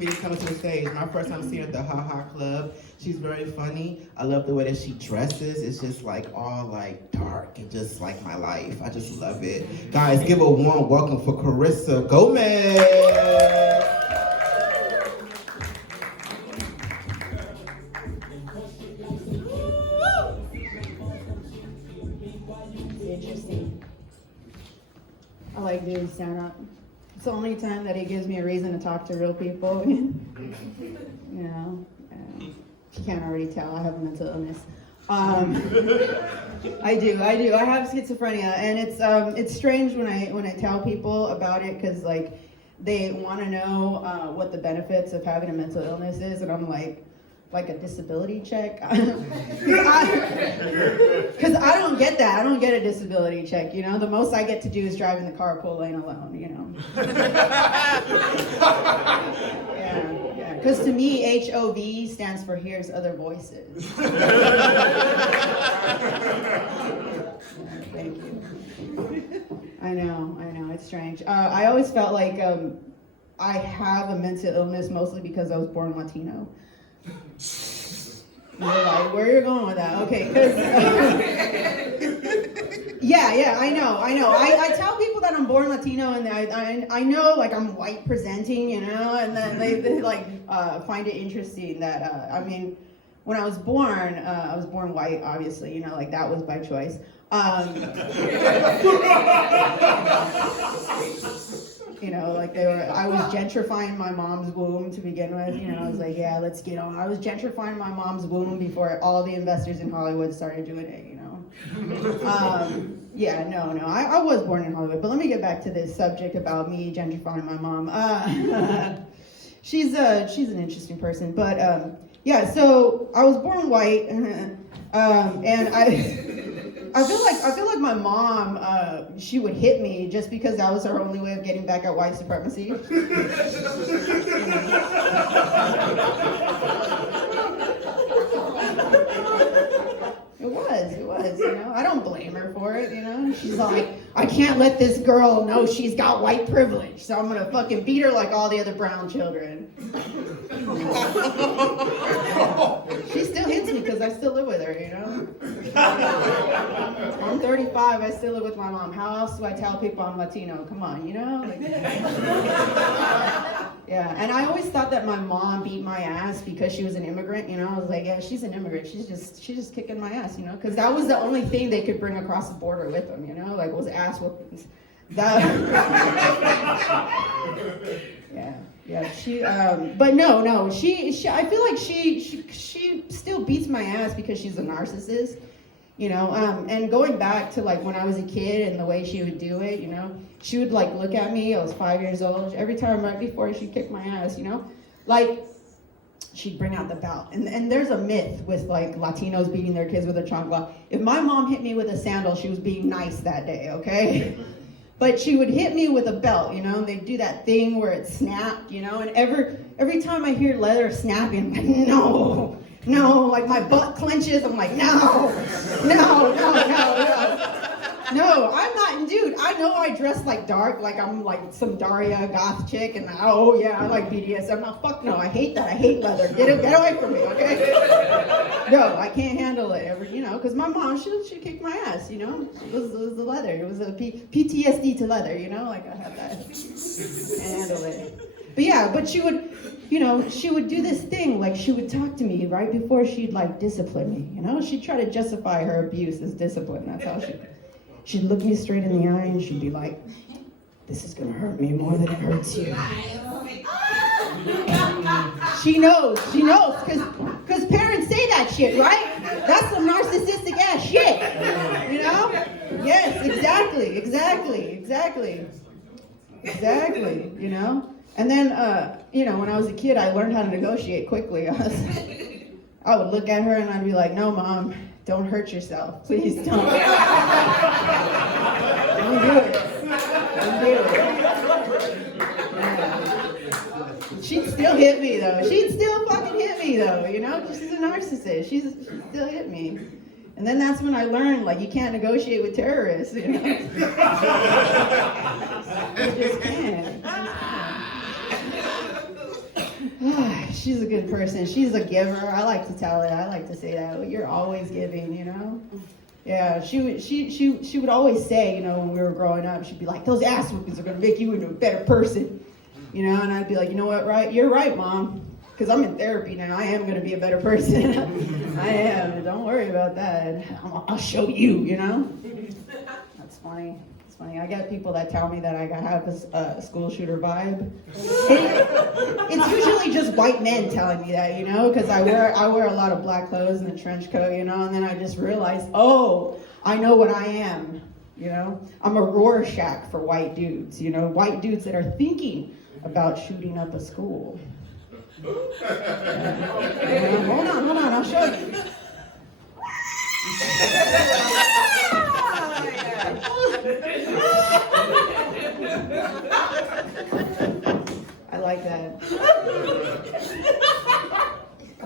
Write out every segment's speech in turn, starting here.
me to come to the stage. My first time seeing her at the Ha Ha Club. She's very funny. I love the way that she dresses. It's just like all like dark and just like my life. I just love it. Guys, give a warm welcome for Carissa Gomez. Interesting. I like doing stand-up. It's the only time that it gives me a reason to talk to real people. You know, if you can't already tell, I have a mental illness. I do. I have schizophrenia, and it's strange when I tell people about it, because like they want to know what the benefits of having a mental illness is, and I'm like a disability check, because I don't get that. I don't get a disability check. You know, the most I get to do is drive in the carpool lane alone. You know. Yeah. Because to me, HOV stands for Hears Other Voices. Thank you. I know, it's strange. I always felt like I have a mental illness mostly because I was born Latino. You're like, where you're going with that? Okay, yeah, I know. I tell people that I'm born Latino, and I know like I'm white presenting, you know, and then they like find it interesting that I mean, when I was born white, obviously, you know, like that was by choice. You know, like I was gentrifying my mom's womb to begin with. You know, I was like, yeah, let's get on. I was gentrifying my mom's womb before all the investors in Hollywood started doing it, you know. Yeah, no, I was born in Hollywood, but let me get back to this subject about me gentrifying my mom. She's an interesting person, but yeah, so I was born white, and I feel like my mom, she would hit me just because that was her only way of getting back at white supremacy. It was, you know. I don't blame her for it, you know. She's like, I can't let this girl know she's got white privilege, so I'm gonna fucking beat her like all the other brown children. She still hits me because I still live with her, you know. I'm 35, I still live with my mom. How else do I tell people I'm Latino? Come on, you know? Like, yeah, and I always thought that my mom beat my ass because she was an immigrant, you know? I was like, yeah, she's an immigrant. She's just kicking my ass, you know? Because that was the only thing they could bring across the border with them, you know? Like, was ass whoopings. That... Yeah, she, but no, she, I feel like she still beats my ass because she's a narcissist, you know, and going back to like when I was a kid and the way she would do it, you know, she would like look at me, I was 5 years old, every time right before she'd kick my ass, you know, like she'd bring out the belt, and there's a myth with like Latinos beating their kids with a chancla. If my mom hit me with a sandal, she was being nice that day, okay? But she would hit me with a belt, you know, and they'd do that thing where it snapped, you know, and every time I hear leather snapping, I'm like, no, like my butt clenches, I'm like, no, I'm not, dude, I know I dress like dark, like I'm like some Daria goth chick, and oh yeah, I like BDSM, no, fuck no, I hate that, I hate leather, get away from me, okay? No, I can't handle it ever, you know, because my mom, she kicked my ass, you know, it was the leather, it was a PTSD to leather, you know, like I had that, can't handle it. But yeah, but she would, you know, she would do this thing, like she would talk to me right before she'd like discipline me, you know, she'd try to justify her abuse as discipline, that's how she'd look me straight in the eye and she'd be like, this is gonna hurt me more than it hurts you. She knows, because parents say that shit, right? That's some narcissistic ass shit, you know? Yes, exactly, you know? And then, you know, when I was a kid, I learned how to negotiate quickly. I would look at her and I'd be like, no, Mom, don't hurt yourself. Please don't. Don't do it. Yeah. She'd still hit me, though. She'd still fucking hit me, though, you know? She's a narcissist. She'd still hit me. And then that's when I learned, like, you can't negotiate with terrorists, you know? You just can't. she's a good person. She's a giver. I like to tell it. I like to say that. You're always giving, you know? Yeah, she would always say, you know, when we were growing up, she'd be like, those ass whoopings are going to make you into a better person. You know, and I'd be like, you know what, right? You're right, Mom. Because I'm in therapy now. I am going to be a better person. I am. Don't worry about that. I'll show you, you know? That's funny. It's funny. I get people that tell me that I have a school shooter vibe. It's usually just white men telling me that, you know, because I wear a lot of black clothes and a trench coat, you know, and then I just realize, oh, I know what I am, you know. I'm a Rorschach for white dudes, you know, white dudes that are thinking about shooting up a school. Hold on, I'll show you. I like that. I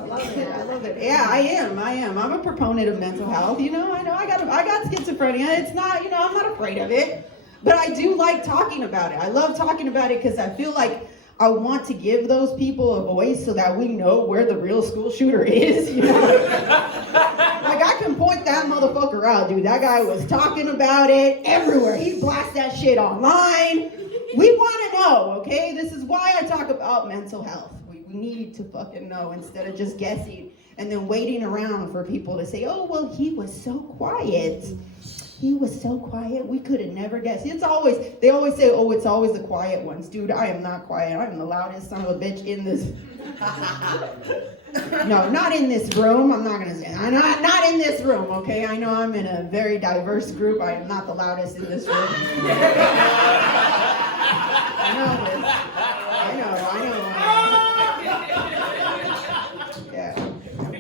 love it. Yeah, I am. I'm a proponent of mental health. You know, I got schizophrenia. It's not, you know, I'm not afraid of it. But I do like talking about it. I love talking about it because I feel like I want to give those people a voice so that we know where the real school shooter is, you know? Like, I can point that motherfucker out, dude. That guy was talking about it everywhere. He blasts that shit online. We want to know, okay? This is why I talk about mental health. We need to fucking know instead of just guessing and then waiting around for people to say, oh, well, he was so quiet. He was so quiet, we could have never guessed. They always say, oh, it's always the quiet ones. Dude, I am not quiet. I'm the loudest son of a bitch in this. No, not in this room. I'm not going to say that. Not in this room, okay? I know I'm in a very diverse group. I am not the loudest in this room. I know. Yeah.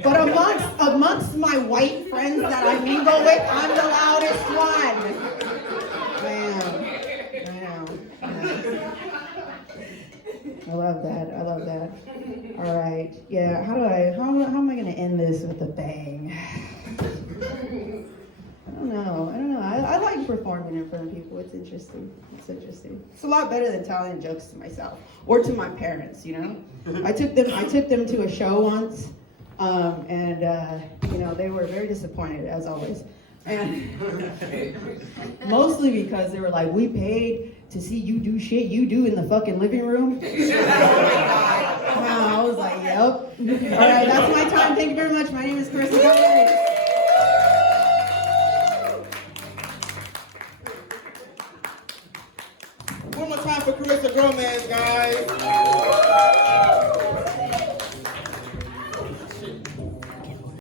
But amongst my white friends that I mingle with, I'm the loudest one. I know. I love that. All right. Yeah, how am I gonna end this with a bang? I don't know. I like performing in front of people. It's interesting. It's a lot better than telling jokes to myself or to my parents, you know? I took them to a show once. And you know, they were very disappointed, as always. And mostly because they were like, we paid to see you do shit you do in the fucking living room. I was like, yep. All right, that's my time. Thank you very much.